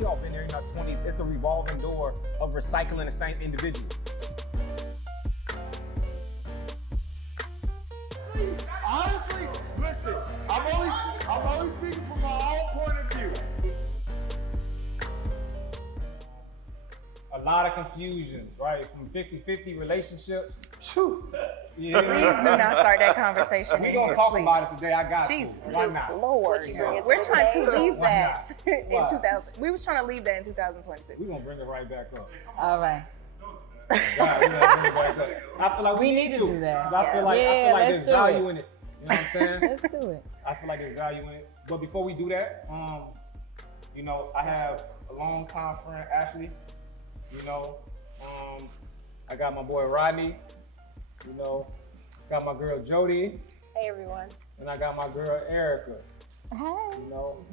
we all been there in our 20s. It's a revolving door of recycling the same individual. Honestly, listen, I'm only speaking from my own point of view. A lot of confusions, right? From 50-50 relationships. Shoot. Yeah. Please do not start that conversation. We're gonna talk about it today. I got Jesus to. Why not? Lord. We're trying to leave that in Why? 2000. We was trying to leave that in 2022. We're gonna bring it right back up. All right. God, we're gonna bring it back up. I feel like we need to do that. I feel like let's there's do value it. in it. You know what I'm saying? Let's do it. I feel like there's value in it. But before we do that, you know, I have a long-time friend, Ashley. You know, I got my boy Rodney. You know, got my girl Jody. Hey everyone. And I got my girl Erica. Hey. You know,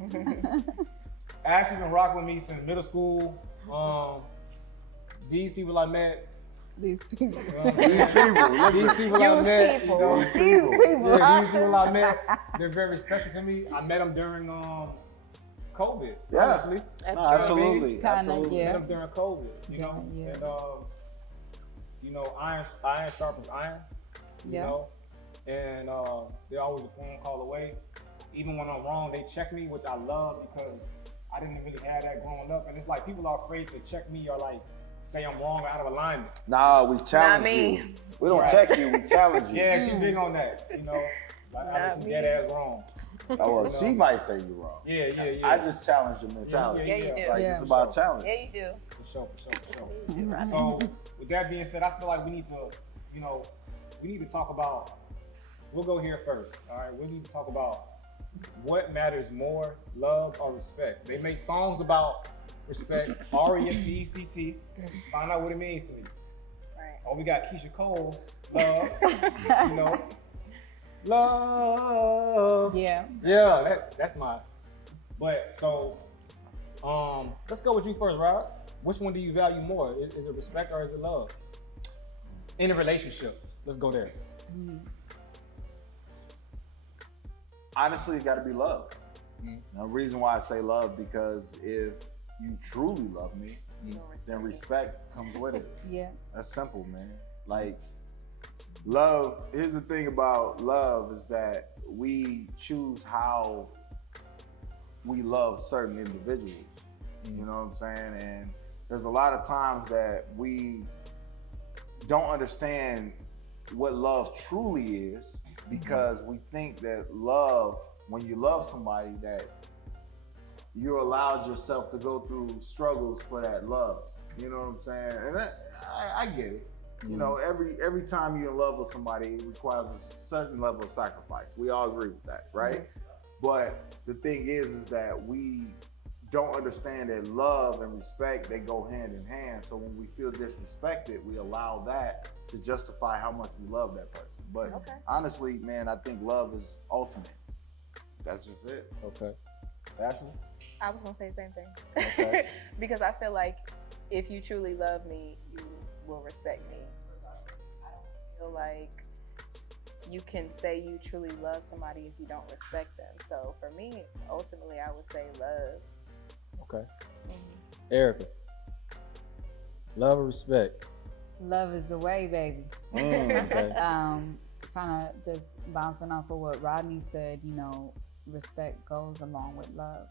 Ashley's been rocking with me since middle school. These people I met. These people. These people I met. People. You know, These people. yeah, these people I met. They're very special to me. I met them during COVID. Yeah. Honestly. That's No, true. absolutely. Kinda, Absolutely. yeah. Met them during COVID. You know, Yeah. and you know, iron sharpens iron. You Yeah. know, and they're always a phone call away. Even when I'm wrong, they check me, which I love because I didn't really have that growing up. And it's like people are afraid to check me or like say I'm wrong or out of alignment. Nah, we challenge me. you. We don't Right. check you, we challenge you. Yeah, she big on that. You know, like I was dead ass wrong. Oh, well, she might say you're wrong. Yeah. I just challenge your mentality. Yeah, you do. Like, Yeah. it's about challenge. Yeah, you do. For sure. So with that being said, I feel like we need to, you know, we need to talk about. We'll go here first. All right, we need to talk about what matters more, love or respect. They make songs about respect, R-E-S-P-E-C-T. Find out what it means to me. Right. Oh, we got Keisha Cole, love, you know. Love. Yeah. Yeah, that's mine. But so, let's go with you first, Rob. Which one do you value more? Is it respect or is it love? In a relationship, let's go there. Honestly, it gotta be love. The reason why I say love, because if you truly love me, then respect comes with it. Yeah. That's simple, man. Like, love, here's the thing about love is that we choose how we love certain individuals. You know what I'm saying? And there's a lot of times that we don't understand what love truly is because we think that love, when you love somebody, that you allowed yourself to go through struggles for that love. You know what I'm saying? And that, I get it. You know, every time you're in love with somebody, it requires a certain level of sacrifice. We all agree with that, right? But the thing is that we don't understand that love and respect, they go hand in hand. So when we feel disrespected, we allow that to justify how much we love that person. But honestly, man, I think love is ultimate. That's just it. Okay. Ashley? I was gonna say the same thing. Okay. Because I feel like if you truly love me, you will respect me. I don't feel like you can say you truly love somebody if you don't respect them. So for me, ultimately, I would say love. Okay. Erica. Love or respect? Love is the way, baby. Okay. Kind of just bouncing off of what Rodney said, you know, respect goes along with love.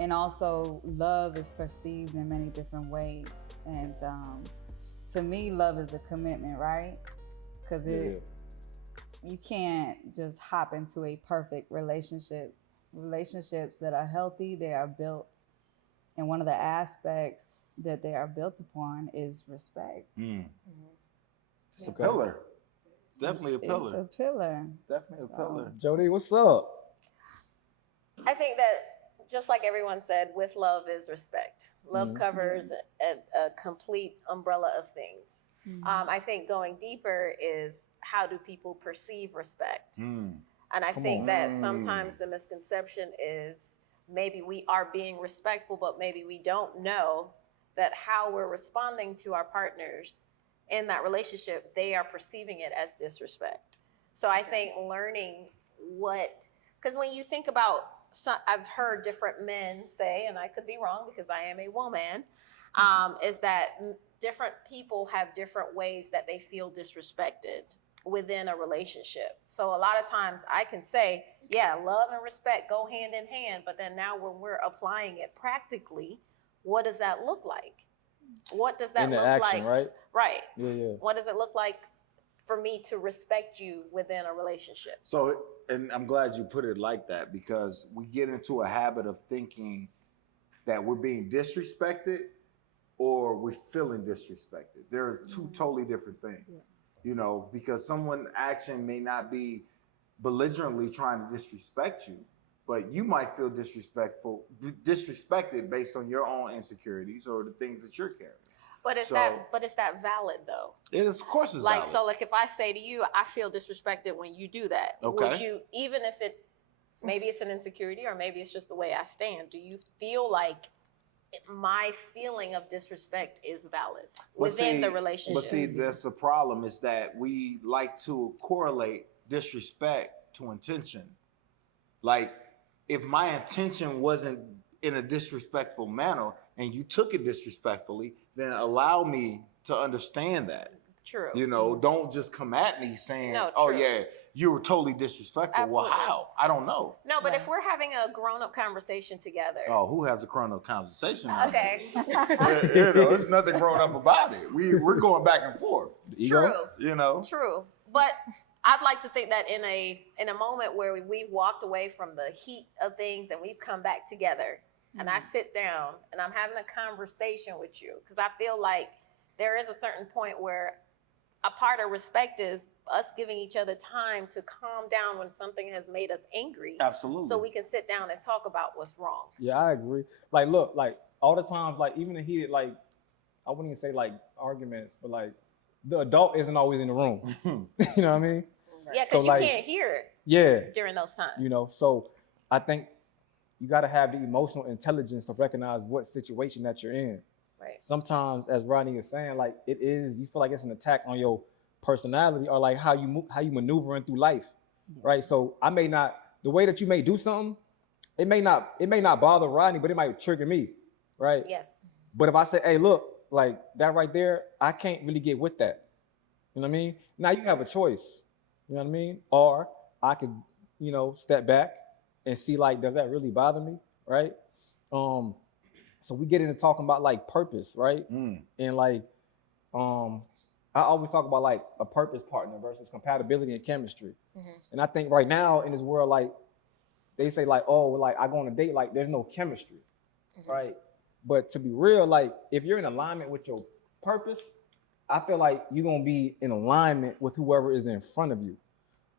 And also love is perceived in many different ways. And to me, love is a commitment, right? Because you can't just hop into a perfect relationship. Relationships that are healthy, they are built. And one of the aspects that they are built upon is respect. It's a pillar. It's definitely a pillar. It's a pillar. Definitely a pillar. Jody, what's up? I think that just like everyone said, with love is respect. Love covers a complete umbrella of things. I think going deeper is how do people perceive respect? And I think that sometimes the misconception is maybe we are being respectful, but maybe we don't know that how we're responding to our partners in that relationship, they are perceiving it as disrespect. So I think learning because when you think about I've heard different men say, and I could be wrong because I am a woman, is that different people have different ways that they feel disrespected within a relationship. So a lot of times I can say, yeah, love and respect go hand in hand, but then now when we're applying it practically, what does that look like? What does that In the look action, like? right? Right. Yeah. What does it look like for me to respect you within a relationship? So, and I'm glad you put it like that, because we get into a habit of thinking that we're being disrespected or we're feeling disrespected. They're two totally different things, you know, because someone's action may not be belligerently trying to disrespect you, but you might feel disrespected based on your own insecurities or the things that you're carrying. But is that valid though? It is, of course, it's like valid. so. Like if I say to you, I feel disrespected when you do that. Okay. Would you, even if maybe it's an insecurity or maybe it's just the way I stand, do you feel like my feeling of disrespect is valid within the relationship? But see, that's the problem, is that we like to correlate disrespect to intention. Like, if my intention wasn't in a disrespectful manner and you took it disrespectfully, then allow me to understand that. True. You know, don't just come at me saying, No, oh true. yeah, you were totally disrespectful. Absolutely. Well, how? I don't know. No, but if we're having a grown-up conversation together. Oh, who has a grown-up conversation now? Okay. You know, there's nothing grown up about it. We're going back and forth. True. You know? True. But I'd like to think that in a moment where we've walked away from the heat of things and we've come back together, and I sit down and I'm having a conversation with you, because I feel like there is a certain point where a part of respect is us giving each other time to calm down when something has made us angry. Absolutely. So we can sit down and talk about what's wrong. Yeah, I agree. Like, look, like all the times, like even in heated, like I wouldn't even say like arguments, but like the adult isn't always in the room. You know what I mean? Yeah, because So, you like, can't hear it Yeah. during those times. You know, so I think you got to have the emotional intelligence to recognize what situation that you're in. Right. Sometimes, as Rodney is saying, like you feel like it's an attack on your personality or like how you maneuvering through life, right? So the way that you may do something, it may not bother Rodney, but it might trigger me, right? Yes. But if I say, hey, look, like that right there, I can't really get with that. You know what I mean? Now you have a choice. You know what I mean? Or I could, step back and see, like, does that really bother me, right? So we get into talking about like purpose, right? And like, I always talk about like a purpose partner versus compatibility and chemistry. And I think right now in this world, like they say like, oh, like I go on a date, like there's no chemistry, right? But to be real, like if you're in alignment with your purpose, I feel like you're gonna be in alignment with whoever is in front of you.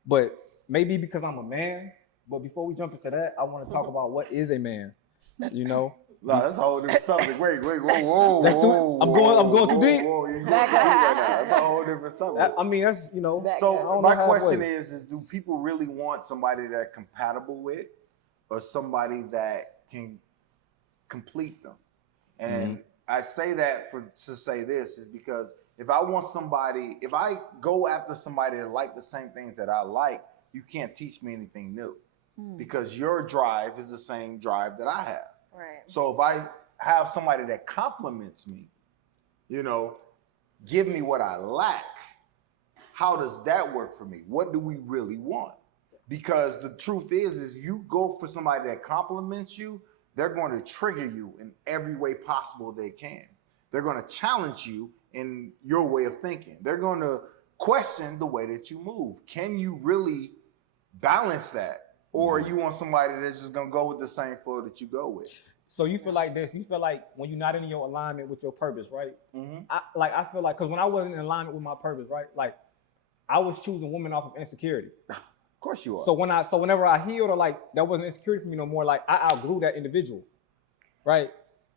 But maybe because I'm a man, but before we jump into that, I want to talk about what is a man, No, that's a whole different subject. Wait, whoa. I'm going too deep. Whoa, you're going too deep right now. That's a whole different subject. I mean, that's, So my question is do people really want somebody they're compatible with or somebody that can complete them? And I say that to say this is because if I go after somebody that like the same things that I like, you can't teach me anything new because your drive is the same drive that I have. Right. So if I have somebody that compliments me, give me what I lack, how does that work for me? What do we really want? Because the truth is you go for somebody that compliments you, they're going to trigger you in every way possible they can. They're going to challenge you in your way of thinking. They're going to question the way that you move. Can you really balance that? Or you want somebody that's just gonna go with the same flow that you go with? So you feel like this, you feel like when you're not in your alignment with your purpose, right? I feel like, because when I wasn't in alignment with my purpose, right? Like I was choosing women off of insecurity. Of course you are. So whenever I healed or like that wasn't insecurity for me no more, like I outgrew that individual, right?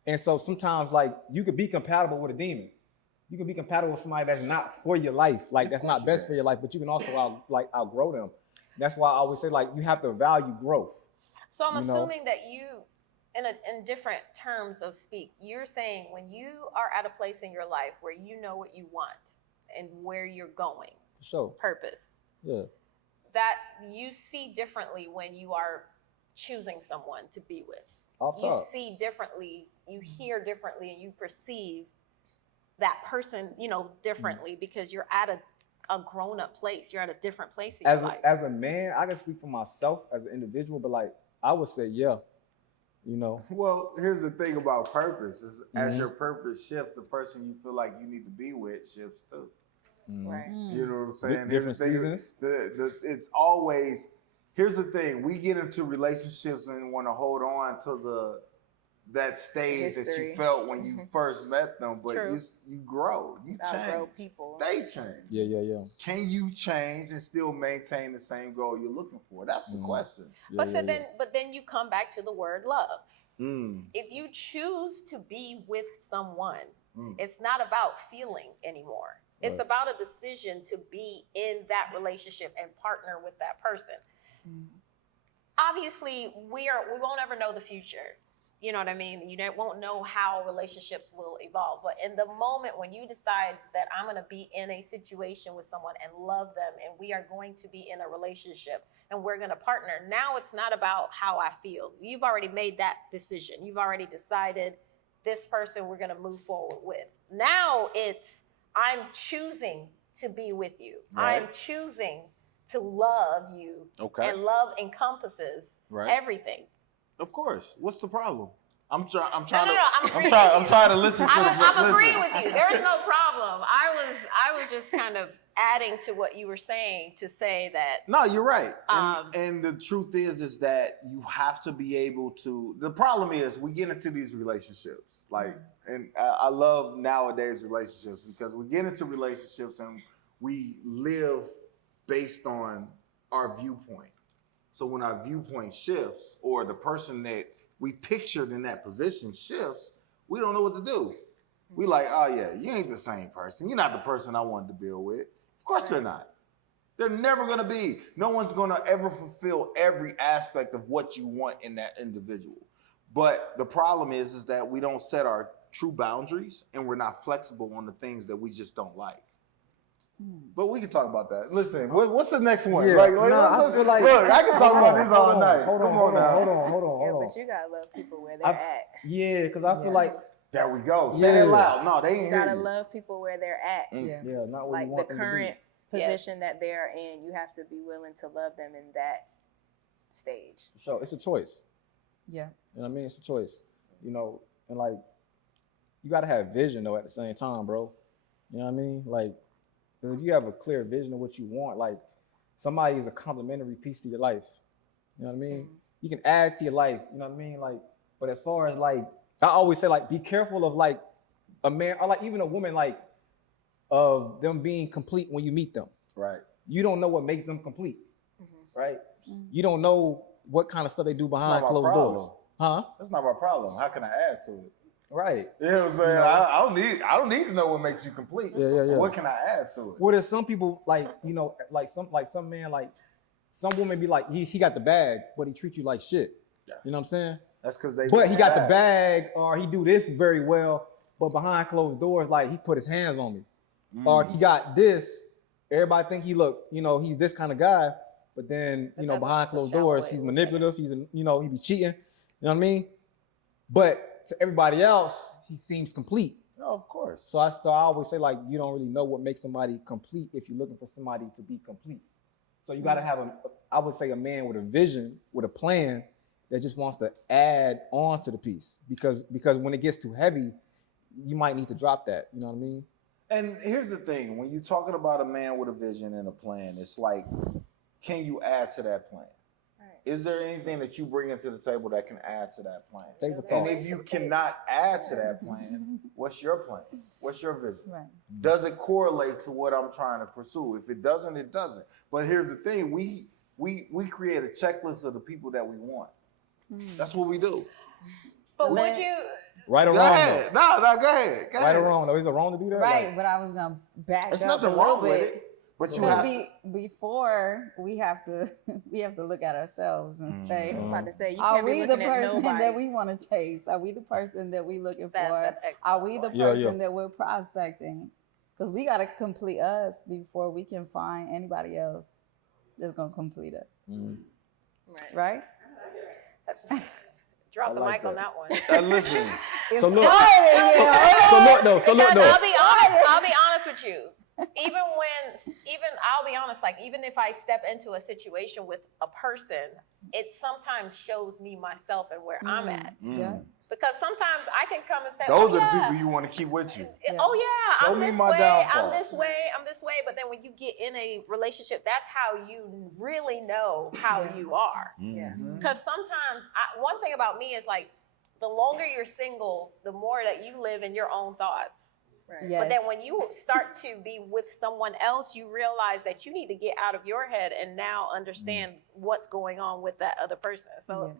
And so sometimes like you could be compatible with a demon. You can be compatible with somebody that's not for your life, like that's not best for your life, but you can also outgrow them. That's why I always say, like, you have to value growth. So I'm assuming that you, in different terms of speak, you're saying when you are at a place in your life where you know what you want and where you're going, For sure. purpose, Yeah. that you see differently when you are choosing someone to be with. Off You top. see differently, you hear differently, and you perceive that person, differently because you're at a grown-up place. You're at a different place in your life. As a man, I can speak for myself as an individual, but like I would say, yeah, Well, here's the thing about purpose: is as Mhm. your purpose shifts, the person you feel like you need to be with shifts too. Right. You know what I'm saying? Different Here's the thing, seasons. it's always. Here's the thing: we get into relationships and want to hold on to that stage that you History. felt when you first met them, but True. you grow, you Outgrow change, people. they change. Yeah. Can you change and still maintain the same goal you're looking for? That's the question. But then you come back to the word love. Mm. If you choose to be with someone, Mm. it's not about feeling anymore. It's Right. about a decision to be in that relationship and partner with that person. Obviously, we won't ever know the future. You know what I mean? You won't know how relationships will evolve. But in the moment when you decide that I'm going to be in a situation with someone and love them, and we are going to be in a relationship and we're going to partner, now it's not about how I feel. You've already made that decision. You've already decided this person we're going to move forward with. Now it's I'm choosing to be with you. Right. I'm choosing to love you. Okay. And love encompasses Right. everything. Of course. What's the problem? I'm trying No, to. I'm agreeing I'm with trying you. to listen to I'm listen. agreeing with you. There is no problem. I was just kind of adding to what you were saying to say that. No, you're right. And the truth is that you have to be able to. The problem is we get into these relationships, and I love nowadays relationships because we get into relationships and we live based on our viewpoint. So when our viewpoint shifts, or the person that we pictured in that position shifts, we don't know what to do. We like, oh yeah, you ain't the same person. You're not the person I wanted to build with. Of course they're not. They're never gonna be. No one's gonna ever fulfill every aspect of what you want in that individual. But the problem is that we don't set our true boundaries and we're not flexible on the things that we just don't like. But we can talk about that. Listen, what's the next one? Yeah, I feel like look, I can talk about this all night. Hold Come on now. Yeah, but you gotta love people where they're at. Yeah, because I feel like There we go. Say that loud. No, they You ain't hear gotta you. love people where they're at. yeah, not where you Like want the them to be. current position Yes. that they're in, you have to be willing to love them in that stage. So it's a choice. Yeah. You know what I mean? It's a choice. And like you gotta have vision though at the same time, bro. You know what I mean? Like, 'cause if you have a clear vision of what you want, like somebody is a complementary piece to your life. You know what I mean? You can add to your life, you know what I mean? Like, but as far as like, I always say like, be careful of like a man or like even a woman, like of them being complete when you meet them. Right. You don't know what makes them complete, right? Mhm. You don't know what kind of stuff they do behind my closed problem. doors. Huh? That's not my problem. How can I add to it? Right. You know what I'm saying? I don't need to know what makes you complete. Yeah. What can I add to it? Well, there's some people like, like some man, like some women be like, he got the bag, but he treats you like shit. Yeah. You know what I'm saying? That's because they. But he got the bag, or he do this very well, but behind closed doors, like he put his hands on me. Or he got this. Everybody think he look, he's this kind of guy, but then, But that's behind a closed shallow doors, way he's to look at it. manipulative. He's, he be cheating. You know what I mean? But to everybody else, he seems complete. No, of course. So I always say like, you don't really know what makes somebody complete if you're looking for somebody to be complete. So you got to have I would say a man with a vision, with a plan that just wants to add on to the piece because when it gets too heavy, you might need to drop that. You know what I mean? And here's the thing: when you're talking about a man with a vision and a plan, it's like, can you add to that plan? Right. Is there anything that you bring into the table that can add to that plan? Table And talk. if you cannot add to that plan, what's your plan? What's your vision? Right. Does it correlate to what I'm trying to pursue? If it doesn't, it doesn't. But here's the thing: we create a checklist of the people that we want. That's what we do. But Let- would you? Right or Go wrong? ahead. Though? No, go ahead. Go Right ahead. or wrong? Though, is it wrong to do that? Right, Like, but I was gonna back There's up nothing a little wrong with bit. it. But you Because have to. before we have to look at ourselves and say, I'm about to say, you are can't be we the looking at person nobody. that we want to chase? Are we the person that we looking That's for? an excellent Are we the point. Yeah, person that we're prospecting? Because we got to complete us before we can find anybody else that's gonna complete us, Right. right? Drop I the like mic on that. that one. Listen, So look, Because I'll be honest with you. Even I'll be honest, like even if I step into a situation with a person, it sometimes shows me myself and where I'm at. Yeah. Because sometimes I can come and say, those oh, are the yeah. people you want to keep with you. Oh yeah, Show I'm me this my way, I'm downfalls. this way, I'm this way. But then when you get in a relationship, that's how you really know how you are. Mhm. Because sometimes, one thing about me is like, the longer you're single, the more that you live in your own thoughts. Right. Yes. But then when you start to be with someone else, you realize that you need to get out of your head and now understand what's going on with that other person. So,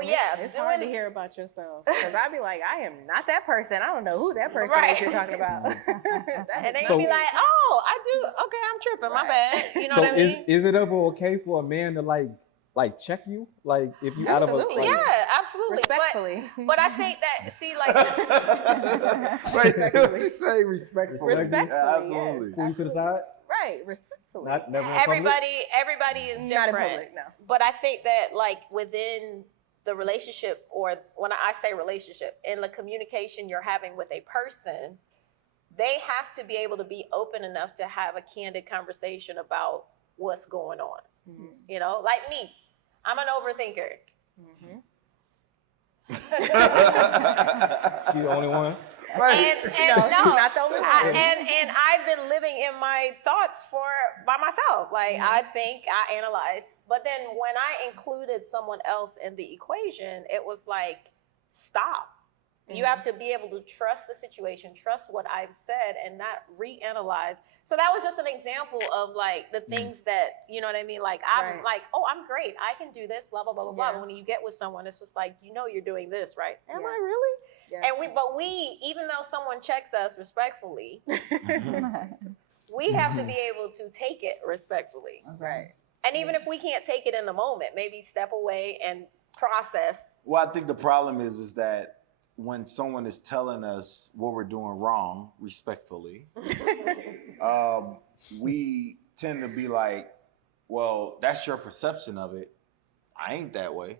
And it's hard to hear about yourself because I'd be like, I am not that person. I don't know who that person is you're talking about. And then So- you be like, oh, I do. Okay, I'm tripping. My bad. You know so what I mean? is it ever okay for a man to like check you? Like if you out of a Absolutely. like, Yeah, absolutely. Respectfully. But I think that, see, like, Wait, what did you say? Respectfully. Respectfully, Yeah, absolutely. pull you to the side? Right, respectfully. Not never in public? everybody is different. Not in public, no. But I think that like within the relationship, or when I say relationship, in the communication you're having with a person, they have to be able to be open enough to have a candid conversation about what's going on. Mm-hmm. You know, like me, I'm an overthinker. Mm-hmm. She the only one? And No, she's not the only one. and I've been living in my thoughts by myself. Like I think, I analyze. But then when I included someone else in the equation, it was like, stop. You have to be able to trust the situation, trust what I've said, and not reanalyze. So that was just an example of like the things that, you know what I mean? Like I'm like, oh, I'm great. I can do this, blah, blah, blah, blah, blah. But when you get with someone, it's just like, you know, you're doing this, right? Am I really? Yeah. And we, even though someone checks us respectfully, we have to be able to take it respectfully. Right. And even if we can't take it in the moment, maybe step away and process. Well, I think the problem is that when someone is telling us what we're doing wrong, respectfully, we tend to be like, well, that's your perception of it. I ain't that way.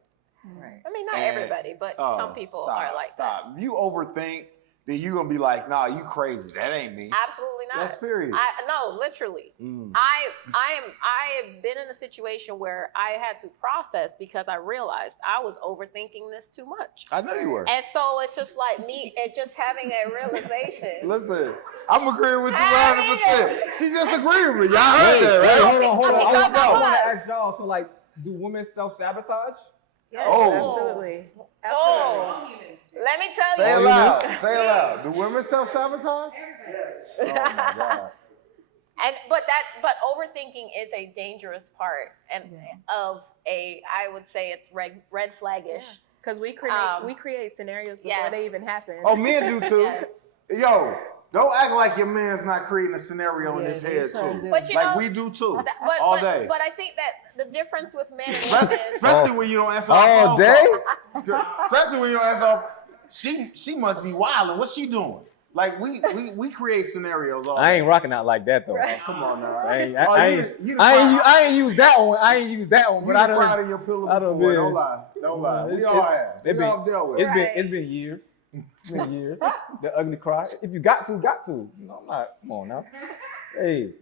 Right. I mean, not And- everybody, but some people are like that. If you overthink, then you're gonna be like, nah, you crazy. That ain't me. Absolutely not. That's period. No, literally. Mm. I have been in a situation where I had to process because I realized I was overthinking this too much. I know you were. And so it's just like me, just having a realization. Listen, I'm agreeing with you I 100%. She just agreed with me. Y'all heard that, right? Hold on. Because I I want was. to ask y'all. So like, do women self-sabotage? Yes. Oh. Absolutely. Oh, let me tell Say it you. loud. Say it loud. Do women self-sabotage? Oh my God. But overthinking is a dangerous part of I would say it's red flag-ish. Because we create scenarios before yes. they even happen. Oh, men do too. Yes. Yo, don't act like your man's not creating a scenario in his they head sure too. do. But you Like know, we do too. but, all but, day. But I think that the difference with men and Especially, women is especially when you don't answer our All phone day? calls. Especially when you don't answer. She must be wilding. What's she doing? Like we create scenarios all I day. ain't rocking out like that though. Oh, come on now. I ain't you used that one. I ain't used that one. You But I done cried done. in your pillow I done before. been. Don't lie. Don't lie. We It- all it- have. it We all dealt with it. It's been years. It's been years. The ugly cry. If you got to. You know, I'm not. Come on now. Hey,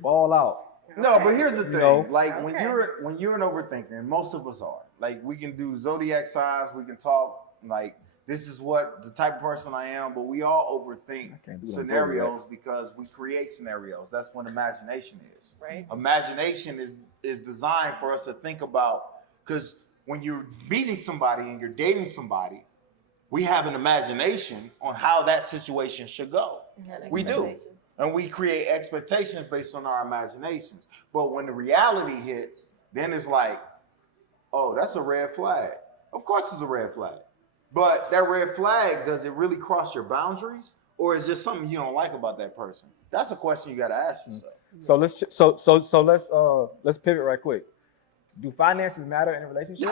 ball out. No, but here's the thing. know? Like when you're an overthinker, and most of us are. Like we can do zodiac signs. We can talk like this is what the type of person I am. But we all overthink can't do that scenarios because we create scenarios. That's what imagination is. right. Imagination is designed for us to think about, because when you're meeting somebody and you're dating somebody, we have an imagination on how that situation should go. We do. And we create expectations based on our imaginations. But when the reality hits, then it's like, oh, that's a red flag. Of course it's a red flag. But that red flag, does it really cross your boundaries? Or is it just something you don't like about that person? That's a question you gotta ask yourself. So let's pivot right quick. Do finances matter in a relationship?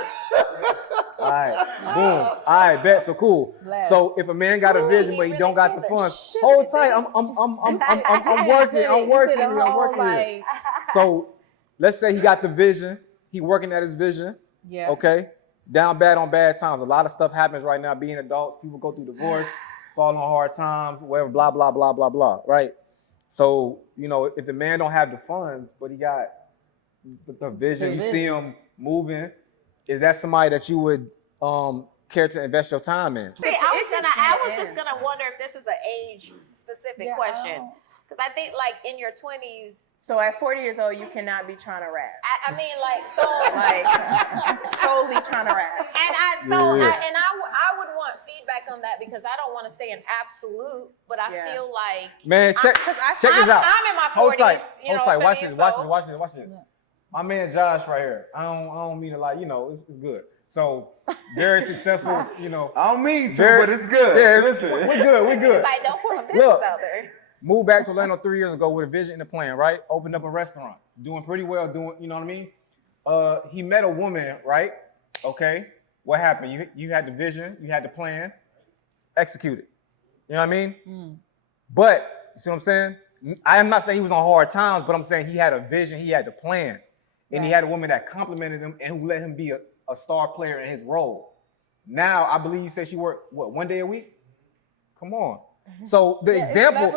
All right, boom. All right, bet. So cool. Blast. So if a man got a vision but he don't got the funds, hold tight. I'm working. Like, So let's say he got the vision. He working at his vision. yeah. Okay. down bad on bad times. A lot of stuff happens right now. Being adults, people go through divorce, fall on hard times, whatever, blah blah blah blah blah. Right. So if the man don't have the funds, but he got the vision, you see him moving, is that somebody that you would care to invest your time in? See, I was just gonna wonder if this is an age specific question, because I think like in your 20s. So at 40 years old, you cannot be trying to rap. I mean, like, so Like solely trying to rap. And I would want feedback on that, because I don't want to say an absolute, but I feel like, Man, check this out. I'm in my 40s. Hold tight. You know Hold tight. what I'm Watch saying? this. My man Josh right here. I don't mean to it's good. So very successful, I don't mean to, Very- but it's good. Yeah, Listen. we good. Like, don't put my business Look. out there. Moved back to Orlando 3 years ago with a vision and a plan, right? Opened up a restaurant, doing pretty well, you know what I mean? He met a woman, right? Okay. What happened? You had the vision, you had the plan, executed. You know what I mean? But, you see what I'm saying? I am not saying he was on hard times, but I'm saying he had a vision, he had the plan. And he had a woman that complimented him and who let him be a star player in his role. Now, I believe you said she worked, 1 day a week? Come on. So the example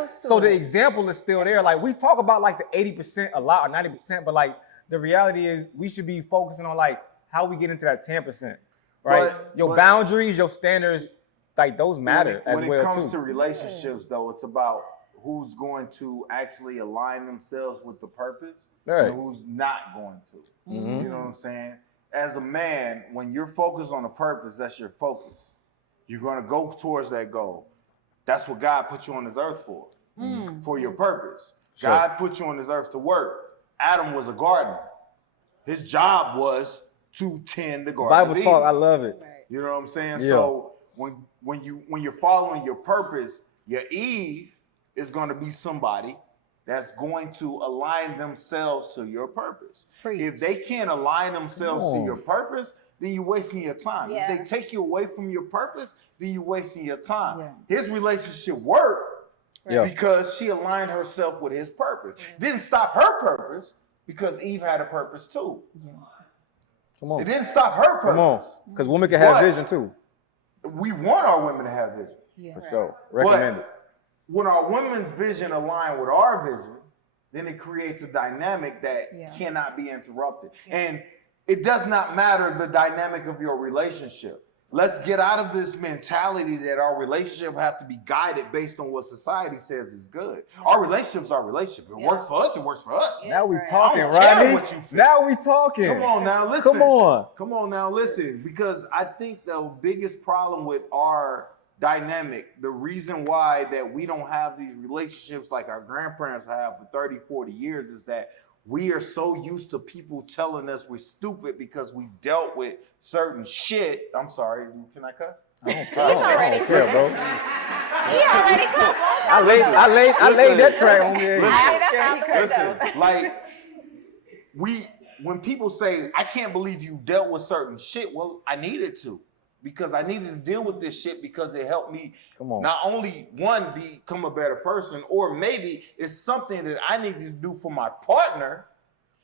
is still there. Like, we talk about like the 80% a lot, or 90%, but like the reality is we should be focusing on like how we get into that 10%, right? Your boundaries, your standards, like those matter as well too. When it comes to relationships, though, it's about who's going to actually align themselves with the purpose and who's not going to. You know what I'm saying? As a man, when you're focused on a purpose, that's your focus. You're going to go towards that goal. That's what God put you on this earth for your purpose. Sure. God put you on this earth to work. Adam was a gardener. His job was to tend the garden. Bible talk, I love it. You know what I'm saying? Yeah. So when you're following your purpose, your Eve is going to be somebody that's going to align themselves to your purpose. Preach. If they can't align themselves to your purpose, then you're wasting your time. Yeah. If they take you away from your purpose, then you're wasting your time. Yeah. His relationship worked because she aligned herself with his purpose. Didn't stop her purpose because Eve had a purpose too. Come on. It didn't stop her purpose. Come on. Because women can have But vision too. We want our women to have vision. Yeah. For sure. Recommend it. When our women's vision align with our vision, then it creates a dynamic that cannot be interrupted. And it does not matter the dynamic of your relationship. Let's get out of this mentality that our relationship have to be guided based on what society says is good. Our relationships are relationships. It works for us, it works for us. Now we talking, I don't care Rodney. what you feel. Now we talking. Come on now, listen. Come on. Come on now, listen. Because I think the biggest problem with our dynamic, the reason why that we don't have these relationships like our grandparents have for 30, 40 years is that we are so used to people telling us we're stupid because we dealt with certain shit. I'm sorry, can I cuss? He's already care, bro. He already cussed. I laid that track on me. Listen, like when people say, I can't believe you dealt with certain shit, well, I needed to. Because I needed to deal with this shit because it helped me not only become a better person, or maybe it's something that I needed to do for my partner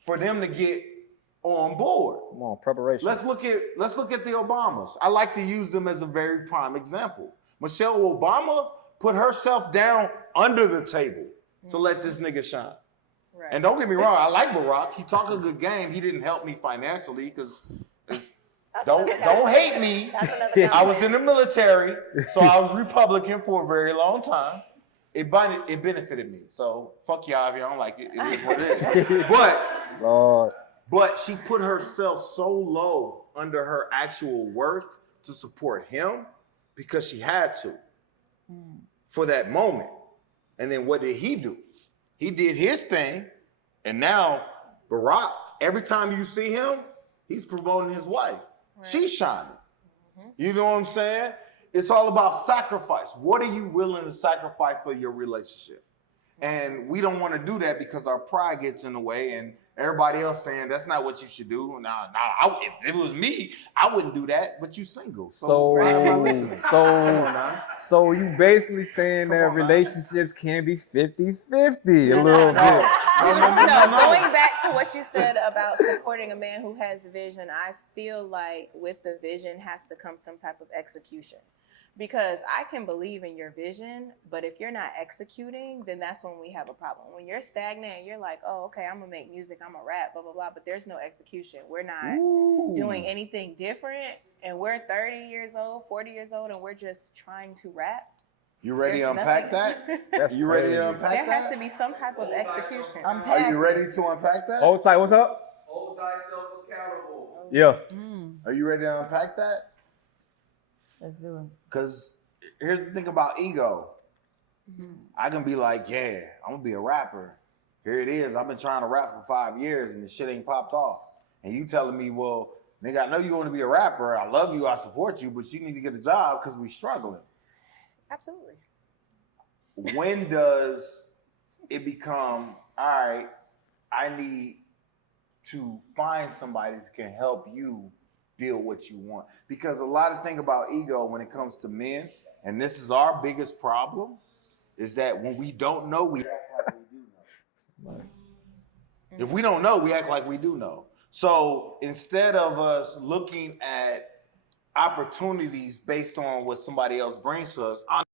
for them to get on board. Come on, preparation. Let's look at the Obamas. I like to use them as a very prime example. Michelle Obama put herself down under the table to let this nigga shine. Right. And don't get me wrong, I like Barack. He talked a good game. He didn't help me financially because don't hate me. I was in the military, so I was Republican for a very long time. It benefited me. So fuck y'all if y'all don't like it. It is what it is. But she put herself so low under her actual worth to support him because she had to for that moment. And then what did he do? He did his thing, and now Barack, every time you see him, he's promoting his wife. Right. She's shining. You know what I'm saying? It's all about sacrifice. What are you willing to sacrifice for your relationship? And we don't want to do that because our pride gets in the way, and Everybody else saying that's not what you should do. If it was me, I wouldn't do that. But you single, so why am I listening? So you basically saying that relationships can be 50-50 a little bit. No, going back to what you said about supporting a man who has vision, I feel like with the vision has to come some type of execution. Because I can believe in your vision, but if you're not executing, then that's when we have a problem. When you're stagnant and you're like, oh, okay, I'm gonna make music, I'm gonna rap, blah, blah, blah, but there's no execution. We're not doing anything different, and we're 30 years old, 40 years old, and we're just trying to rap. You ready to unpack that? You ready to unpack that? There has to be some type of execution. Are you ready to unpack that? Hold tight, what's up? Hold thyself accountable. Yeah. Are you ready to unpack that? Let's do it. Because here's the thing about ego. I can be like, yeah, I'm gonna be a rapper. Here it is. I've been trying to rap for 5 years and the shit ain't popped off. And you telling me, well, nigga, I know you want to be a rapper. I love you. I support you, but you need to get a job because we struggling. Absolutely. When does it become, all right, I need to find somebody that can help you build what you want? Because a lot of thing about ego when it comes to men, and this is our biggest problem, is that when we don't know, we act like we do know. If we don't know, we act like we do know. So instead of us looking at opportunities based on what somebody else brings to us, I'm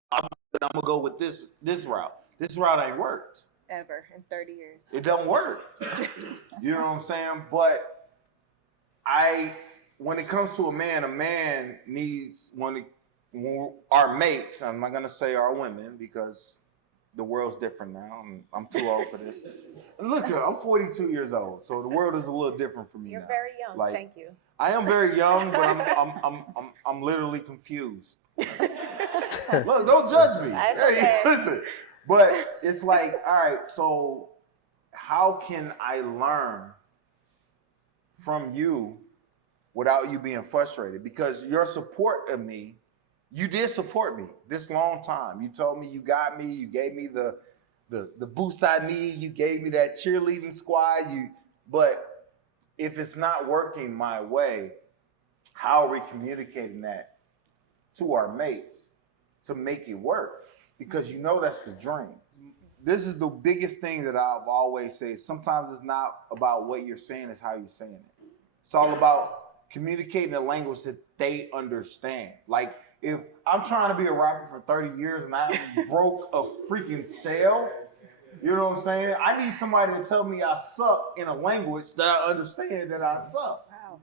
gonna go with this route. This route ain't worked. Ever in 30 years. It don't work. You know what I'm saying? But when it comes to a man needs when our mates, I'm not gonna say our women because the world's different now. I'm too old for this. Look, I'm 42 years old, so the world is a little different for me You're now. very young. Like, Thank you. I am very young, but I'm literally confused. Look, don't judge me. That's okay. Listen. But it's like, all right, so how can I learn from you without you being frustrated? Because your support of me, you did support me this long time. You told me you got me. You gave me the boost I need. You gave me that cheerleading squad. But if it's not working my way, how are we communicating that to our mates to make it work? Because you know that's the dream. This is the biggest thing that I've always said. Sometimes it's not about what you're saying, it's how you're saying it. It's all about communicating a language that they understand. Like, if I'm trying to be a rapper for 30 years and I broke a freaking sale, you know what I'm saying? I need somebody to tell me I suck in a language that I understand that I suck.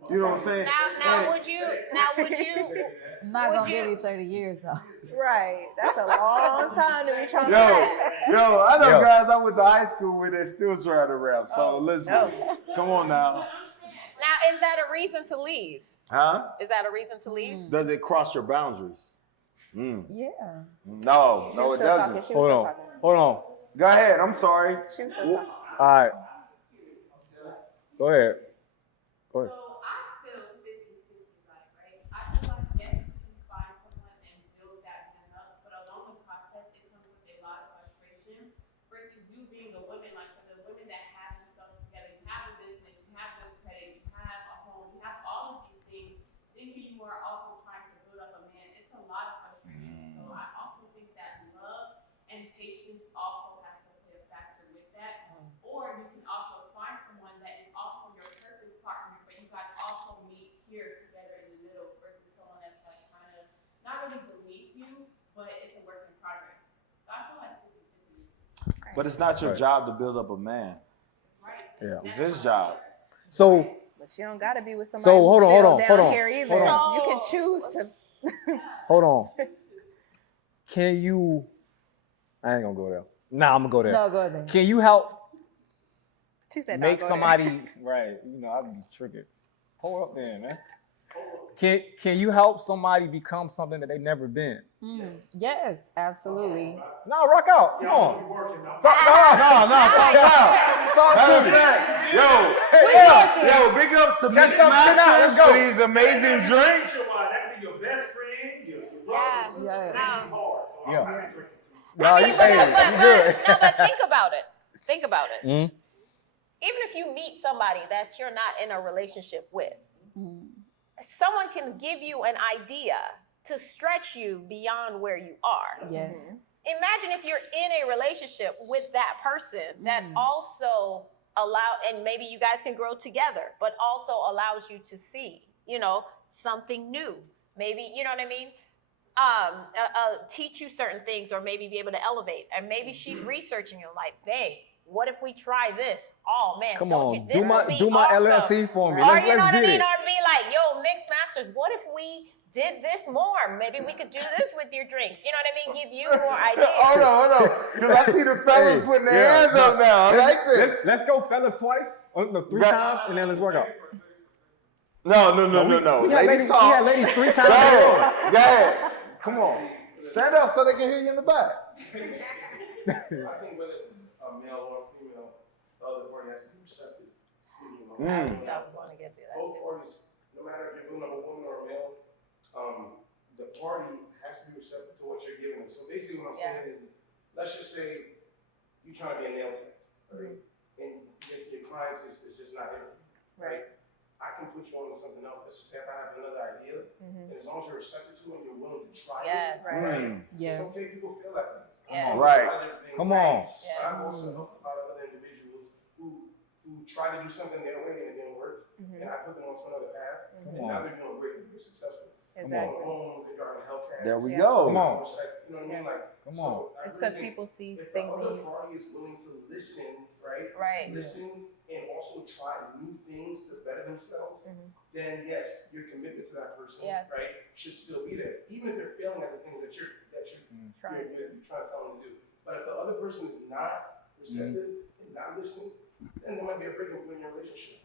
You know what I'm saying? Now would you I'm not gonna give you 30 years though. Right. That's a long time to be trying to Yo, rap. I know guys I went to high school with that still trying to rap. So listen, come on now. Now, is that a reason to leave? Huh? Is that a reason to leave? Does it cross your boundaries? Yeah. No, it doesn't. Hold on. Go ahead. I'm sorry. She was still talking. All right. Go ahead. So I feel 50-50, right? I feel like yes, you can find someone and build that man up, but along the process, it comes with a lot of frustration versus you being the woman, like for the women that have themselves together, you have a business, you have good credit, you have a home, you have all of these things. Then here you are also trying to build up a man. It's a lot of frustration. So I also think that love and patience also has to play a factor with that. Or you can also find someone that is also your purpose partner, but you guys also meet here together in the middle versus someone that's like kind of not really beneath you, but it's a work in progress. So I feel like 50-50. But it's not your job to build up a man. Right. Yeah. It's his job. So But you don't gotta be with somebody So, hold on, who's hold still on, down here either. hold on. You can choose to. hold on. Can you? I ain't gonna go there. Nah, I'm gonna go there. No, go there. Can you help She said, make "No, go somebody right? You know, I'd be triggered. Hold up, there, man. Can you help somebody become something that they've never been? Yes, absolutely. No, rock out. Come on. No, talk loud. Talk Matter to of me. fact, yo, big up to Mix Check out, Masters let's go. for these amazing drinks. That could be your best friend, your Yes. brother, Yeah. Yeah. drinking too. No, you good. But think about it. Think about it. even if you meet somebody that you're not in a relationship with, someone can give you an idea to stretch you beyond where you are. Yes. Imagine if you're in a relationship with that person that also and maybe you guys can grow together, but also allows you to see, something new. Maybe, you know what I mean? Teach you certain things, or maybe be able to elevate. And maybe she's researching you like, babe, what if we try this? Oh man, Come don't on, you, this will be do my awesome. LLC for me. Or Let's you know what I get mean? it. Or be like, yo, mixed masters, what if we did this more? Maybe we could do this with your drinks. You know what I mean? Give you more ideas. Hold on. Because I see the fellas putting their hands up now. I like this. Let's go fellas twice, no, 3 times, and then let's work out. No. We had ladies 3 times. Go ahead. Come on. Stand up so they can hear you in the back. I think whether it's a male or a female, the other party has to be receptive. Speaking of I was going to get to that both too. parties, no matter if you're dealing with a woman or a male, the party has to be receptive to what you're giving them. So basically what I'm saying is, let's just say you're trying to be a nail tech, right? And your client is just not here, right? I can put you on to something else. Let's just say if I have another idea, and as long as you're receptive to it and you're willing to try it, right? It's okay, people feel like this. Right. Come on. I've also helped a lot of other individuals who tried to do something their way and it didn't work, and I put them onto another path, and now they're doing great and they're successful. Exactly. Homes, they're driving Hellcats. There we go. Come on. You know what I mean? Like, Come on. So It's because people see if things the in other you. party is willing to listen, right? Right. Listen and also try new things to better themselves, then yes, your commitment to that person, right, should still be there. Even if they're failing at the things that you're trying to tell them to do. But if the other person is not receptive and not listening, then there might be a breaking point in your relationship.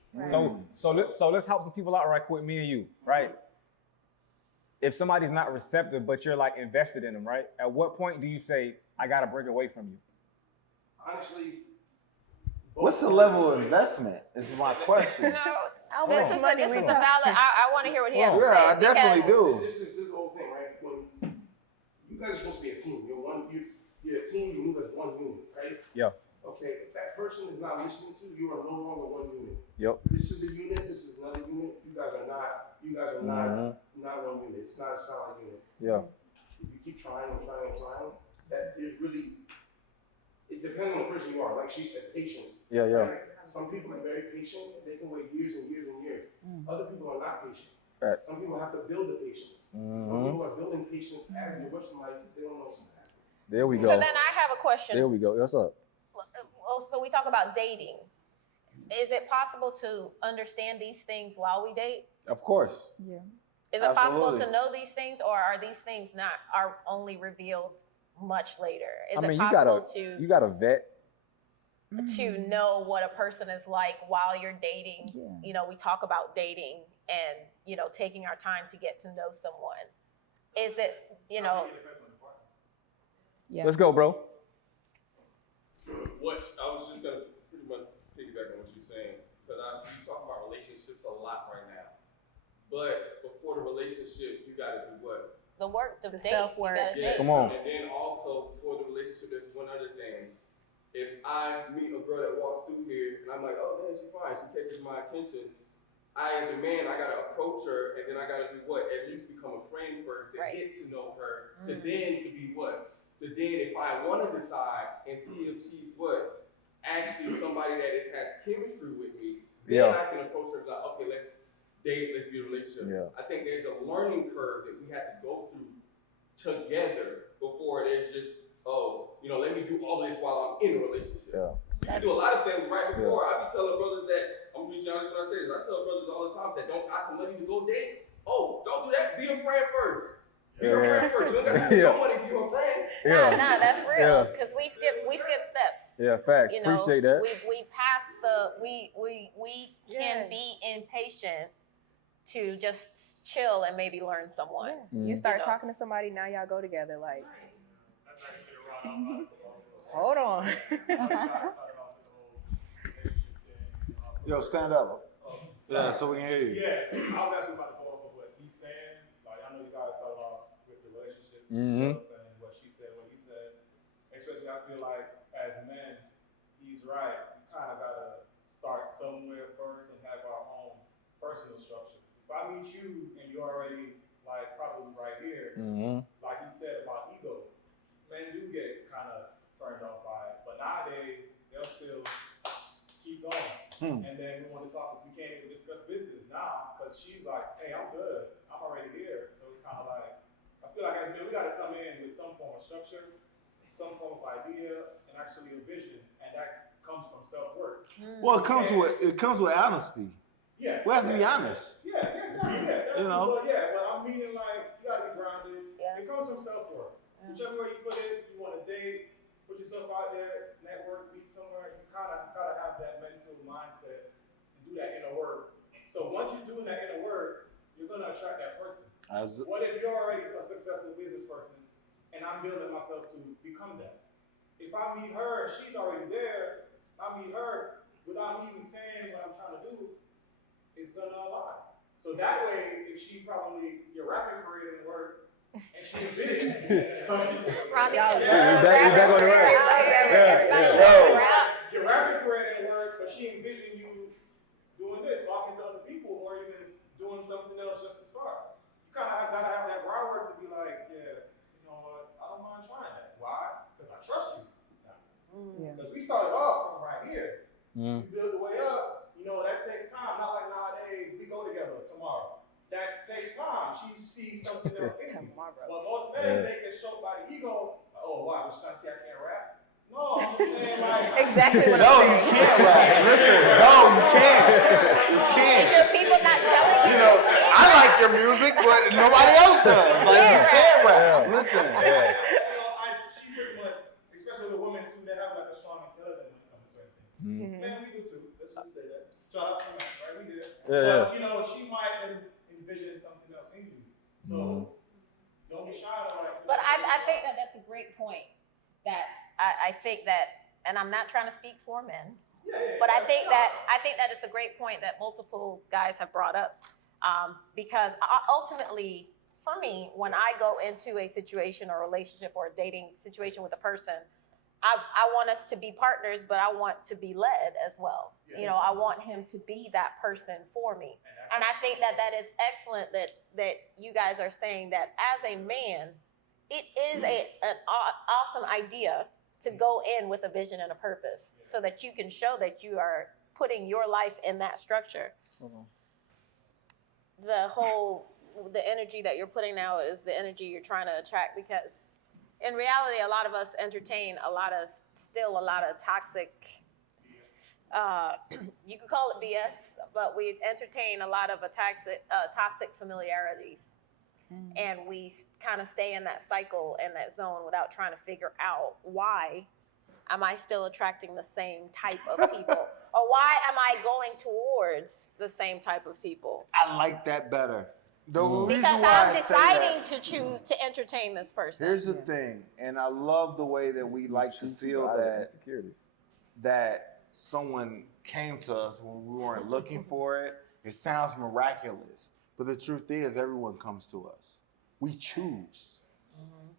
So let's help some people out right quick, me and you, right? If somebody's not receptive, but you're like invested in them, right? At what point do you say, I gotta break away from you? Honestly, What's the level of investment? Is my question. This is a valid. I want to hear what he has to say. Yeah, I definitely do. This is the whole thing, right? When you guys are supposed to be a team. You're a team, you move as one unit, right? Yeah. Okay, if that person is not listening to you, are no longer one unit. Yep. This is a unit, this is another unit. You guys are not one unit. It's not a solid unit. Yeah. If you keep trying, that is really, it depends on the person you are. Like she said, patience. Yeah. Right? Some people are very patient and they can wait years and years and years. Other people are not patient. Facts. Some people have to build the patience. Some people are building patience as you're with somebody because they don't know what's going to happen. There we go. So then I have a question. There we go. What's up? Well, so we talk about dating. Is it possible to understand these things while we date? Of course. Yeah. Is it possible Absolutely. to know these things, or are these things are only revealed much later? Is it you possible gotta vet. to know what a person is like while you're dating? Yeah. We talk about dating and taking our time to get to know someone. Is it Yeah. Let's go, bro. What I was just gonna pretty much piggyback on what you're saying, because we talk about relationships a lot right now. But before the relationship, you gotta do what? the work, the date, self-work. you gotta Yeah. date. Come on. And then also before the relationship, there's one other thing. If I meet a girl that walks through here and I'm like, oh man, she's fine, she catches my attention. I, as a man, I gotta approach her, and then I gotta do what? At least become a friend first to Right. get to know her, to then to be what? To then, if I want to decide and see if she's what? Actually somebody that it has chemistry with me, then I can approach her like, okay, let's date, let's be a relationship. Yeah. I think there's a learning curve that we have to go through together before there's just, let me do all this while I'm in a relationship. Yeah. You do a lot of things right before. I be telling brothers that, I'm gonna be honest when I say this, I tell brothers all the time that don't got the money to go date. Oh, don't do that. Be a friend first. Be a friend first. You don't got to do no money if you're a friend. Nah, that's real. Because we skip steps. Yeah, facts. Appreciate that. We pass we can be impatient to just chill and maybe learn someone. You start talking to somebody, now y'all go together. Like, hold on. Yo, stand up. Yeah, so we can hear you. Yeah, I was actually about to go off of what he's saying. Like, I know you guys started off with the relationship stuff and what she said, what he said. Especially, I feel like as men, he's right. You kind of gotta start somewhere first and have our own personal structure. If I meet you and you're already like probably right here, like he said about ego, men do get kind of turned off by it. But nowadays, they'll still keep going. And then we want to talk, we can't even discuss business now because she's like, hey, I'm good. I'm already here. So it's kind of like, I feel like as men, we got to come in with some form of structure, some form of idea, and actually a vision. And that comes from self-work. Well, it comes with honesty. Yeah. We have to be honest. Yeah, exactly. Yeah, but I'm meaning like, you got to be grounded. It comes from self-work. Whichever way you put it, you want to date, put yourself out there, network, meet somewhere, you kind of gotta have that mental mindset and do that inner work. So once you're doing that inner work, you're gonna attract that person. What if you're already a successful business person and I'm building myself to become that? If I meet her and she's already there, I meet her without me even saying what I'm trying to do, it's gonna align. So that way, if she probably, your rapping career didn't work, and she did. Ronnie, back on the right. Your rapping career didn't work, but she envisioned you doing this, talking to other people, or even doing something else just to start. You kind of gotta have that groundwork to be like, yeah, you know what, I don't mind trying that. Why? Because I trust you. Because we started off from right here. We build the way up. You know, that takes time. Not like nowadays, we go together tomorrow. That takes time. She sees something else in you. But most men, they get stroked by the ego. Oh, wow, was trying to say I can't rap? No, I'm just saying like. Exactly what No, I'm you saying. can't rap. Listen, no, you can't. You can't. Is your people not telling you? You know, I like your music, but nobody else does. Like, you can't rap. Listen. She pretty much, especially the women too, they have like a strong intelligence when it comes to certain things. Man, we do too. Let's just say that. Shout out to men, right? We did. But, you know, she might envision something else in you. So don't be shy to like. But I think that that's a great point. That I think that, and I'm not trying to speak for men, but I think that it's a great point that multiple guys have brought up, because ultimately, for me, when I go into a situation or relationship or a dating situation with a person, I want us to be partners, but I want to be led as well. You know, I want him to be that person for me. And I think that that is excellent that you guys are saying that as a man, it is an awesome idea to go in with a vision and a purpose so that you can show that you are putting your life in that structure. The energy that you're putting now is the energy you're trying to attract, because in reality, a lot of us entertain a lot of toxic, you could call it BS, but we entertain a lot of toxic familiarities. And we kind of stay in that cycle and that zone without trying to figure out, why am I still attracting the same type of people? Or why am I going towards the same type of people? I like that better. The reason Because why I'm I say deciding that, to choose to entertain this person. here's the thing, and I love the way that we like to feel that someone came to us when we weren't looking for it. It sounds miraculous, but the truth is everyone comes to us. We choose.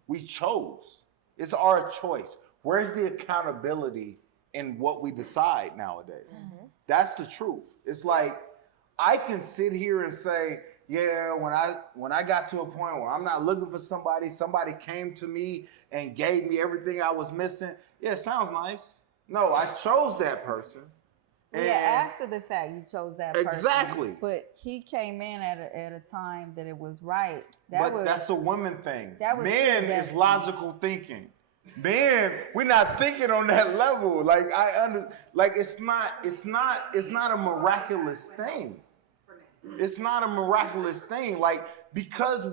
We chose. It's our choice. Where's the accountability in what we decide nowadays? That's the truth. It's like, I can sit here and say, yeah, when I got to a point where I'm not looking for somebody came to me and gave me everything I was missing. Yeah, it sounds nice. No, I chose that person. After the fact, you chose that person. Exactly. But he came in at a time that it was right. That's a woman thing. Men is logical thinking. Men, we're not thinking on that level. Like it's not a miraculous thing. It's not a miraculous thing. Like, because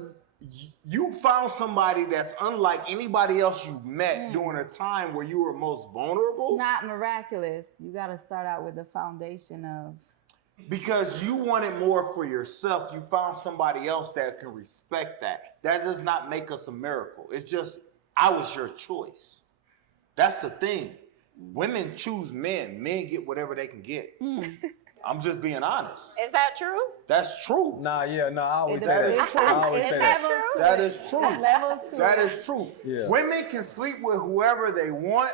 you found somebody that's unlike anybody else you met during a time where you were most vulnerable. It's not miraculous. You got to start out with the foundation of. Because you wanted more for yourself. You found somebody else that can respect that. That does not make us a miracle. It's just, I was your choice. That's the thing. Women choose men. Men get whatever they can get. I'm just being honest. Is that true? That's true. I always say that. That is true. I always say that. That is true. Levels to That it. is true. Yeah. Women can sleep with whoever they want,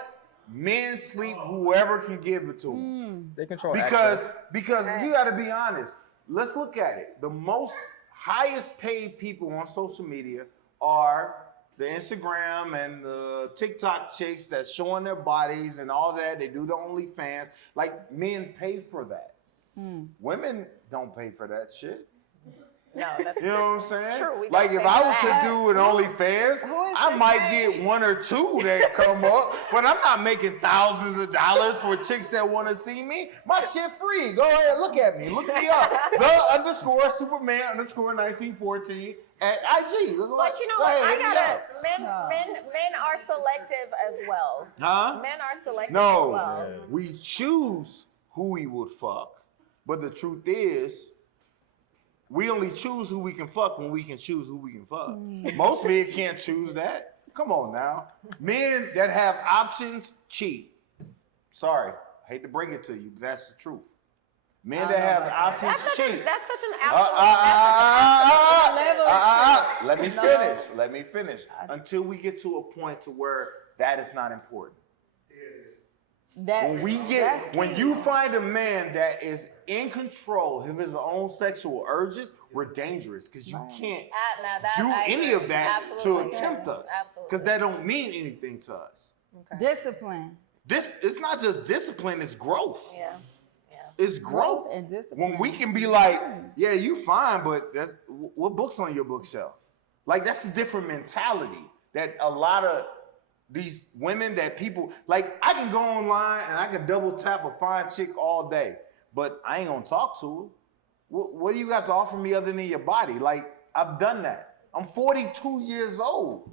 Men sleep whoever can give it to them. They control Because access. you got to be honest. Let's look at it. The most highest paid people on social media are the Instagram and the TikTok chicks that's showing their bodies and all that. They do the OnlyFans. Like, men pay for that. Women don't pay for that shit. No, that's You know what I'm saying? true. We Like, don't if pay I for was that. to do an OnlyFans, who is I this might guy? get one or two that come up, but I'm not making thousands of dollars for chicks that want to see me. My shit free. Go ahead, look at me. Look me up. _Superman_1914 at IG. But you know Go what? ahead, I hit me gotta. up. Men are selective as well. Huh? Men are selective as No, well. we choose who we would fuck. But the truth is, we only choose who we can fuck when we can choose who we can fuck. Most men can't choose that. Come on now. Men that have options cheat. Sorry, hate to break it to you, but that's the truth. Men that have options cheat. That's such an absolute. Let me finish. Until we get to a point to where that is not important. When you find a man that is in control of his own sexual urges, we're dangerous because you can't do any of that to attempt us, because that don't mean anything to us. Discipline. It's not just discipline; it's growth. Yeah. It's growth. And discipline. When we can be like, yeah, you fine, but that's what book's on your bookshelf. Like, that's a different mentality that a lot of these women that people, like, I can go online and I can double tap a fine chick all day, but I ain't gonna talk to her. What do you got to offer me other than your body? Like, I've done that. I'm 42 years old.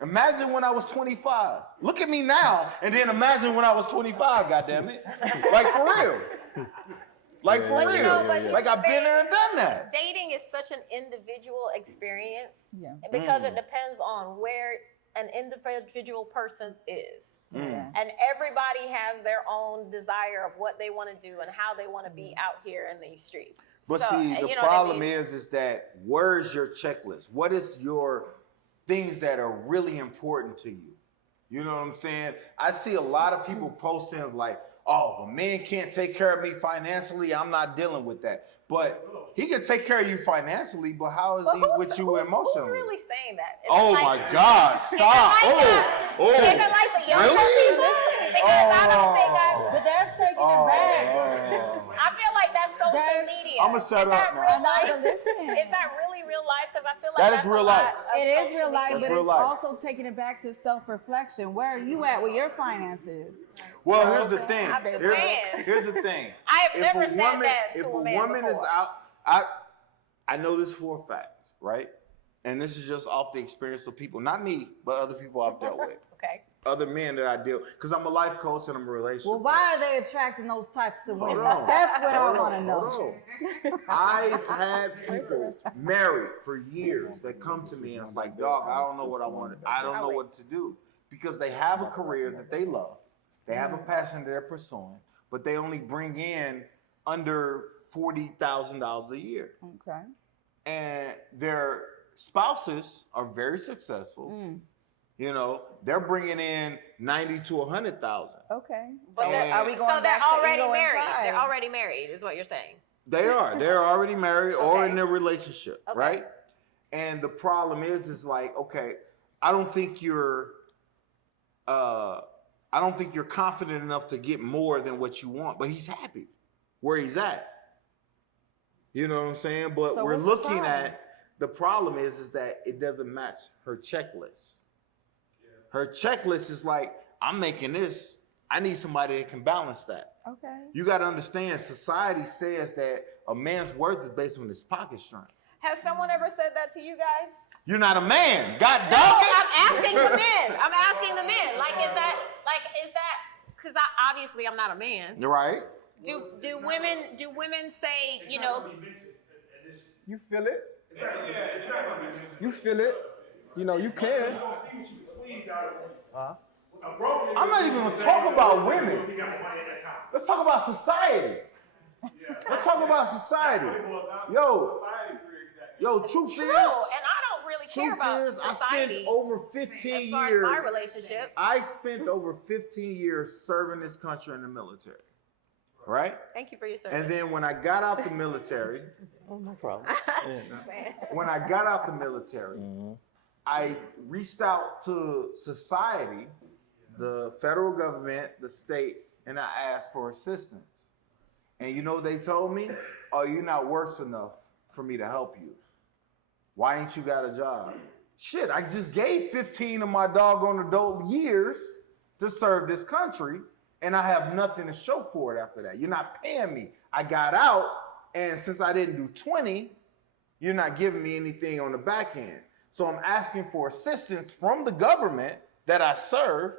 Imagine when I was 25. Look at me now, and then imagine when I was 25, goddammit. Like, for real. Like, for real. You know, but Like, I've been there and done that. Dating is such an individual experience Yeah. because it depends on where an individual person is. And everybody has their own desire of what they want to do and how they want to be out here in these streets. But So, see, and the you know what I problem mean? is that where's your checklist? What is your things that are really important to you? You know what I'm saying? I see a lot of people posting like, oh, if a man can't take care of me financially, I'm not dealing with that. But he can take care of you financially, but how is he with you emotionally? Who's really saying that? Is Oh it my like- God, stop. Is it like Oh, Is it like the younger really? people? Because I don't think But that's taking it back. I feel like that's social That's- media. I'ma shut Is that up now. real I know, life? but listen. Is that really real life? Because I feel like That is that's real a lot life. of It is social real life, media. but real it's life. also taking it back to self-reflection. Where are you at with your finances? Well, here's the thing. I'm just Here's, saying. here's the thing. I have If never a said woman, that to if a man woman is before. out, I know this for a fact, right? And this is just off the experience of people, not me, but other people I've dealt with. Okay. Other men that I deal, because I'm a life coach and I'm a relationship. Well, why are they attracting those types of Hold women? on. That's what Hold I want to on, know. hold on. I've had people married for years that come to me and it's like, dog, I don't know what I want. I don't know what to do, because they have a career that they love, they have a passion they're pursuing, but they only bring in under $40,000 a year, Okay. and their spouses are very successful. You know, they're bringing in 90 to 100,000. Okay. But So they're, are we going so they're back to already ego and married. pride? They're already married, is what you're saying. They are. They're already married or Okay. in a relationship, Okay. right? And the problem is like, okay, I don't think you're confident enough to get more than what you want, but he's happy where he's at. You know what I'm saying? But So we're what's the looking problem? at the problem is that it doesn't match her checklist. Her checklist is like, I'm making this. I need somebody that can balance that. Okay. You got to understand, society says that a man's worth is based on his pocket strength. Has someone ever said that to you guys? You're not a man. God No, dog it. I'm asking the men. I'm asking the men. Is that, because obviously I'm not a man. You're right. Do women say, you know, You feel it. It's not gonna be You feel it. You know, you can. I'm not even going to talk about women. Let's talk about society. Let's talk about society. Yo, truth true. is, And I don't really care about Truth is, I society. spent over 15 as far years. as my relationship. I spent over 15 years serving this country in the military, right? Thank you for your service. And then when I got out the military, Oh, no problem. Just saying. when I got out the military, I reached out to society, the federal government, the state, and I asked for assistance. And you know what they told me? Oh, you're not worth enough for me to help you. Why ain't you got a job? Shit, I just gave 15 of my doggone adult years to serve this country, and I have nothing to show for it after that. You're not paying me. I got out, and since I didn't do 20, you're not giving me anything on the back end. So I'm asking for assistance from the government that I served,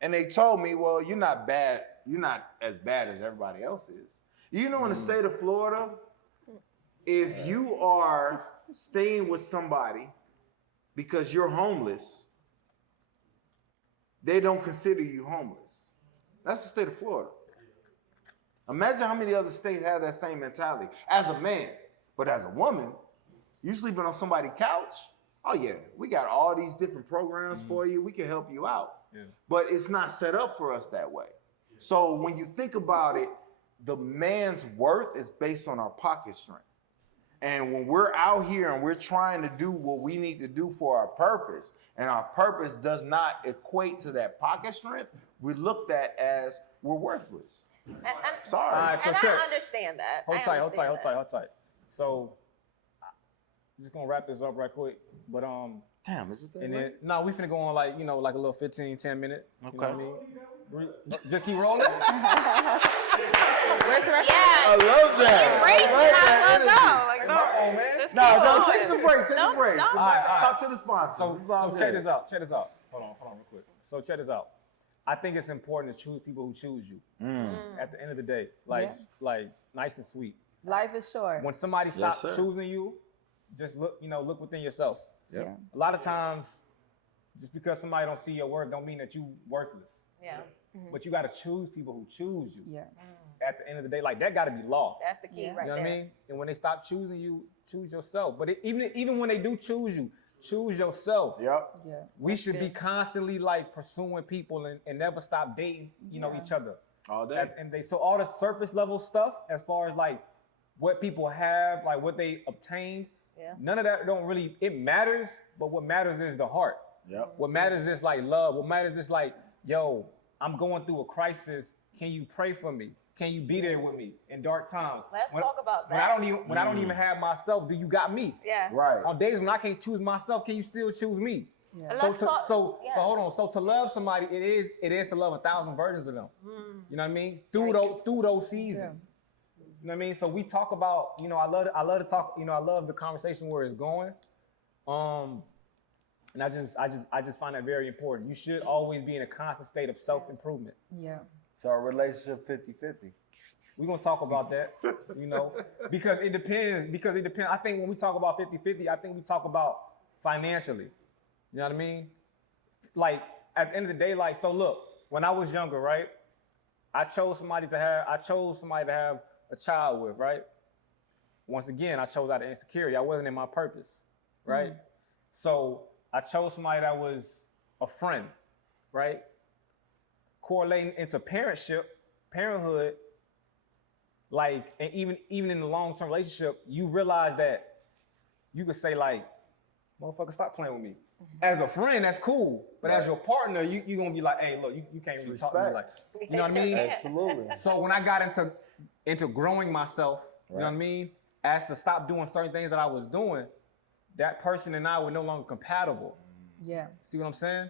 and they told me, well, you're not bad. You're not as bad as everybody else is. You know, in the state of Florida, if you are staying with somebody because you're homeless, they don't consider you homeless. That's the state of Florida. Imagine how many other states have that same mentality as a man. But as a woman, you sleeping on somebody's couch, oh yeah, we got all these different programs for you. We can help you out. Yeah. But it's not set up for us that way. So when you think about it, the man's worth is based on our pocket strength. And when we're out here and we're trying to do what we need to do for our purpose, and our purpose does not equate to that pocket strength, we're looked at as we're worthless. Sorry. All right, so And I check. understand that. Hold I tight. understand So, just gonna wrap this up right quick. But Damn, is it that and way? then no, we finna go on like like a little 15, 10 minute. You know what I Okay. mean? Just keep rolling. Where's the rest I love that. Break, I like not that let go. Like, It's my phone, man. just No, keep no, going. take the break. Take the break. No. All right. Talk to the sponsors. So, It's all check good. this out. Check this out. Hold on real quick. So check this out. I think it's important to choose people who choose you. At the end of the day, like nice and sweet. Life is short. When somebody Yes, stops sir. choosing you, just look within yourself. Yep. Yeah. A lot of times, just because somebody don't see your worth, don't mean that you worthless. Yeah, But you got to choose people who choose you. Yeah. At the end of the day, like that got to be law. that's the key Yeah. right You know there. what I mean? And when they stop choosing you, choose yourself. But even when they do choose you, choose yourself. Yep. Yeah. We should be constantly like pursuing people and never stop dating, each other. All day. So all the surface level stuff, as far as like what people have, like what they obtained, Yeah. none of that don't really, it matters, but what matters is the heart. Yep. What matters is like love. What matters is like, yo, I'm going through a crisis. Can you pray for me? Can you be there with me in dark times? Let's talk about When that. I don't even have myself, do you got me? Yeah. Right. On days when I can't choose myself, can you still choose me? Yeah. And So let's talk- yes. hold on. So to love somebody, it is to love 1,000 versions of them. You know what I mean? Through those seasons. Yeah. You know what I mean? So we talk about, I love to talk, I love the conversation where it's going. And I just find that very important. You should always be in a constant state of self-improvement. Yeah. So a relationship 50-50. We're gonna talk about that, because it depends. I think when we talk about 50-50, I think we talk about financially. You know what I mean? Like at the end of the day, like, so look, when I was younger, right? I chose somebody to have a child with, right? Once again, I chose out of insecurity. I wasn't in my purpose, right? So I chose somebody that was a friend, right? Correlating into parenthood, like, and even in the long-term relationship, you realize that you could say like, motherfucker, stop playing with me. As a friend, that's cool. But as your partner, you're gonna be like, hey, look, you can't really talk to me like, you know what I mean? Absolutely. So when I got into growing myself, you know what I mean? As to stop doing certain things that I was doing, that person and I were no longer compatible. Yeah. See what I'm saying?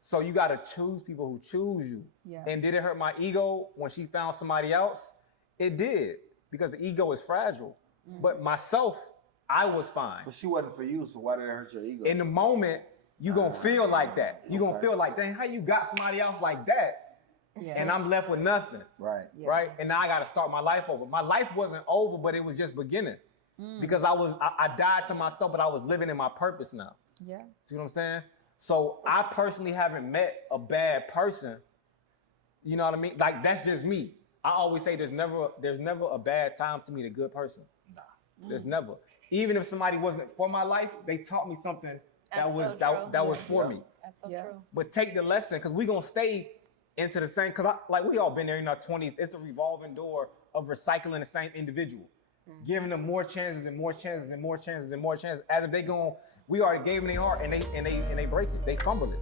So you gotta choose people who choose you. Yeah. And did it hurt my ego when she found somebody else? It did, because the ego is fragile. But myself, I was fine. But she wasn't for you, so why did it hurt your ego? In the moment, you gonna feel like that. You gonna feel like, dang, how you got somebody else like that? Yeah. And I'm left with nothing. Right. Yeah. Right? And now I gotta start my life over. My life wasn't over, but it was just beginning. Because I died to myself, but I was living in my purpose now. Yeah. See what I'm saying? So I personally haven't met a bad person. You know what I mean? Like, that's just me. I always say there's never a bad time to meet a good person. Nah. There's never. even if somebody wasn't for my life, they taught me something that was for me. That's so true. But take the lesson, because we're gonna stay into the same, because we all been there in our 20s. It's a revolving door of recycling the same individual, giving them more chances and more chances and more chances and more chances. As if we already gave them their heart and they break it, they fumble it.